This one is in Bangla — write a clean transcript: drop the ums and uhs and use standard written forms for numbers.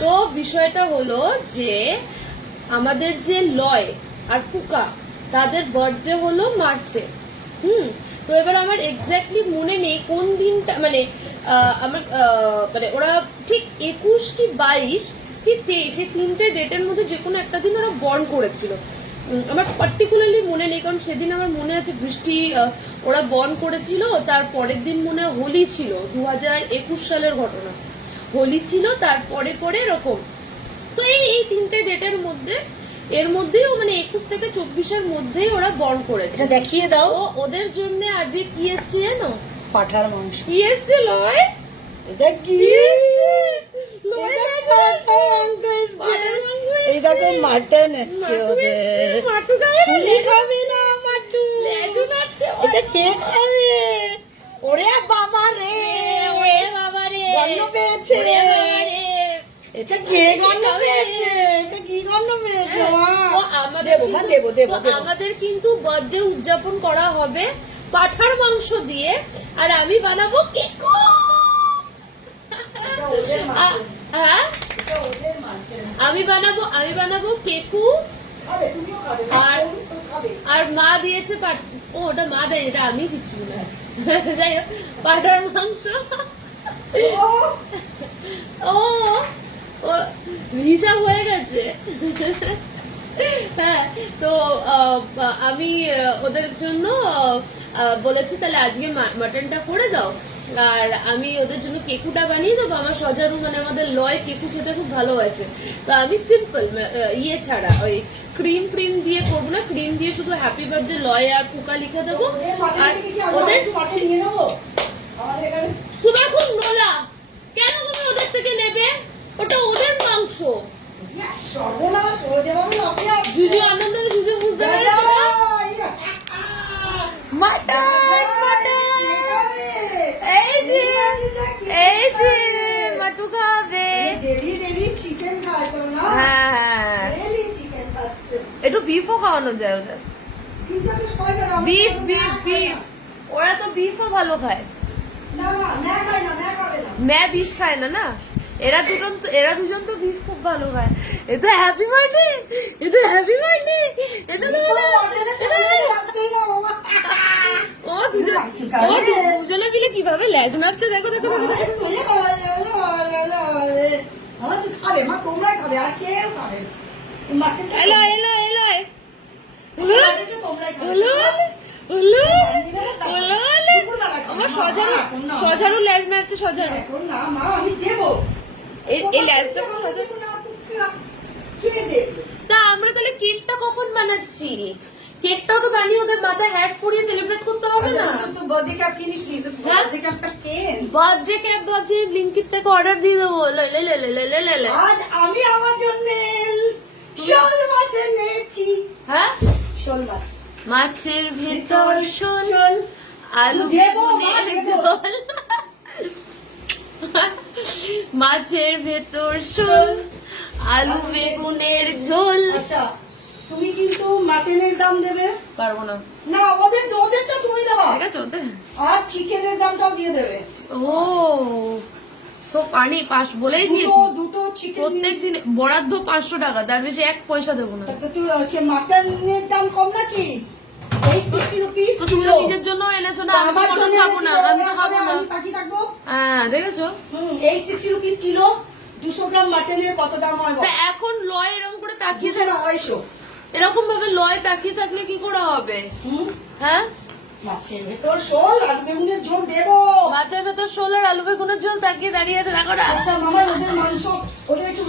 তো বিষয়টা হলো যে আমাদের যে লয় আর পুকা তাদের বার্থডে হলো মার্চে। তো এবার আমার এক্স্যাক্টলি মনে নেই কোন দিনটা, মানে আমার মানে ওরা ঠিক 21 কি 22 কি 23 এই তিনটে ডেটের মধ্যে যে কোনো একটা দিন ওরা বর্ন করেছিল। আমার পার্টিকুলারলি মনে নেই, কারণ সেদিন আমার মনে আছে বৃষ্টি ওরা বর্ন করেছিল, তার পরের দিন মনে হয় হোলি ছিল, 2021 সালের ঘটনা। হোলি ছিল, তারপরে পরে এরকম। তো এই তিনটে ডেটের মধ্যে, এর মধ্যেও মানে 21 থেকে 24-এর মধ্যেই ওরা বর্ন করেছে। দেখিয়ে দাও। ওদের জন্য আজকে কি এসছে জানো? পাঠার মাংস। কি এসছে লয়? এটা কি? মাটন এসছে ওদের। তুমি খাবে না মাটু? এটা কে খাবে? ওরে বাবা রে, ওরে বাবা রে, গন্ধ পেয়েছে। এটা কে গন্ধ পেয়েছে? এটা কি গন্ধ পেয়েছে? আমাদের কিন্তু বার্থডে উদযাপন করা হবে পাঠার মাংস দিয়ে, আর আমি বানাবো কেকো। হ্যাঁ, আমি বানাবো কেকু। আর মা দিয়েছে ওটা মা দেয়, এটা আমি দিচ্ছি না। যাই হোক, পাঠার মাংস। ও হিসাব হয়ে গেছে। হ্যাঁ, তো আমি ওদের জন্য বলেছি তাহলে আজকে মাটনটা করে দাও, আর আমি ওদের জন্য কেকুটা বানিয়ে দেবো। আমার সজারু মানে আমাদের লয় কেকু খেতে খুব ভালোবাসে, তো আমি সিম্পল ইয়ে ছাড়া ওই ক্রিম দিয়ে করবো না, ক্রিম দিয়ে শুধু হ্যাপি বার্থডে লয় আর পুকা লিখে দেবো। আর ওদের সুপার খুব নোলা, কেন তুমি ওদের থেকে নেবে? ওটা ওদের মাংস। জুজু আনন্দ, জুজু বুঝতে পেরেছে এই যে মাটু খাবে। হ্যাঁ, একটু বিফও খাওয়ানো যায় ওদের। বিফ ওরা তো বিফও ভালো খায়। ম্যা বিফ খায় না না, এরা দুজন তো বিফ খুব ভালো খায়। এটা হ্যাপি বার্থডে, দুজনে মিলে কিভাবে লেজ নাড়ছে, দেখো। আমার সজারু লেজ নাড়ছে, সজারু। এই লেজটা তা আমরা তাহলে কেকটা কখন বানাচ্ছি? কেকটাও তো বানিয়ে ওদের মাথায় হ্যাট পরিয়ে সেলিব্রেট করতে হবে না? বার্থডে কেক বাজে ব্লিঙ্কিট থেকে অর্ডার দিয়ে দেবো। আজ আমি আমার জন্য শোল মাছ এনেছি। হ্যাঁ, শোল মাছ, মাছের ভেতর শোল, আলু ঝোল। মাছের ভেতর শোল, আলু বেগুনের ঝোল। আচ্ছা, তুমি কিন্তু মাটনের দাম দেবে। পারবো না। না, ওদেরটা তুমি দেবা, ঠিক আছে? ওদের আর চিকেনের দামটাও দিয়ে দেবে। ও সব পানি পাস বলেই দিয়েছি। দুটো চিকেন প্রত্যেক দিন বরাদ্দ 500 টাকা, তার বেশি 1 পয়সা দেবো না। মাটনের দাম কম নাকি? 860 রুপিস। তুমি তো নিজের জন্য এনেছো না, আমি তো খাবো না। আমি তো খাবো না। হ্যাঁ, দেখেছো? 860 রুপিস কিলো। 200 গ্রাম মাটনের কত দাম হয়? এখন লয় এরকম করে তাকিয়ে থাকে, 250। এরকম ভাবে লয় তাকিয়ে থাকলে কি করে হবে? হ্যাঁ, মাছের ভেতর শোল, আলু বেগুনের ঝোল দেবো। মাছের ভেতর শোল আর আলু বেগুনের ঝোল তাকিয়ে দাঁড়িয়ে আছে, দেখো না। আচ্ছা মামা, ওদের মাংস, ওদের একটু